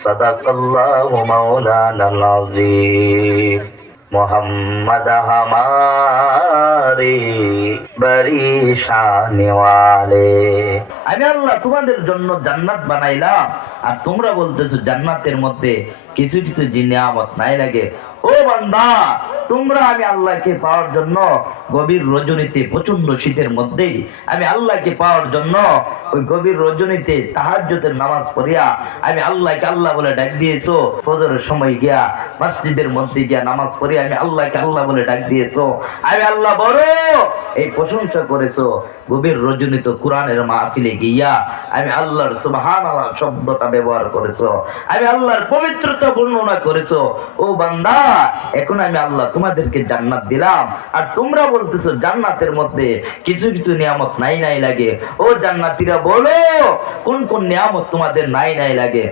सदक़ल्लाहु मौलानाल अज़ीम। मोहम्मद हमारी बड़ी शान वाले। আমি আল্লাহ তোমাদের জন্য জান্নাত বানাইলাম, আর তোমরা বলতেছো জান্নাতের মধ্যে কিছু কিছু নিয়ামত নাই লাগে। ও বান্দা, তোমরা আমি আল্লাহকে পাওয়ার জন্য গভীর রজনীতে, প্রচন্ড শীতের মধ্যেই আমি আল্লাহকে পাওয়ার জন্য ওই গভীর রজনীতে তাহাজ্জুদের নামাজ পড়িয়া আমি আল্লাহকে আল্লাহ বলে ডাক দিয়েছো। ফজরের সময় গিয়া মসজিদের মধ্যে গিয়া নামাজ পড়িয়া আমি আল্লাহকে আল্লাহ বলে ডাক দিয়েছো। আমি আল্লাহ বড় এই প্রশংসা করেছো। গভীর রজনীতে কোরআনের মাহফিলে গিয়া আমি আল্লাহর সুবহানাল্লাহ শব্দটা ব্যবহার করেছো। আমি আল্লাহর পবিত্রতা বর্ণনা করেছো। ও বান্দা, এখন আমি আল্লাহ তোমাদেরকে জান্নাত দিলাম, আর তোমরা বলতেছো জান্নাতের মধ্যে কিছু কিছু নিয়ামত নাই নাই লাগে। ও জান্নাতীরা, বলো কোন কোন নিয়ামত তোমাদের নাই নাই লাগে।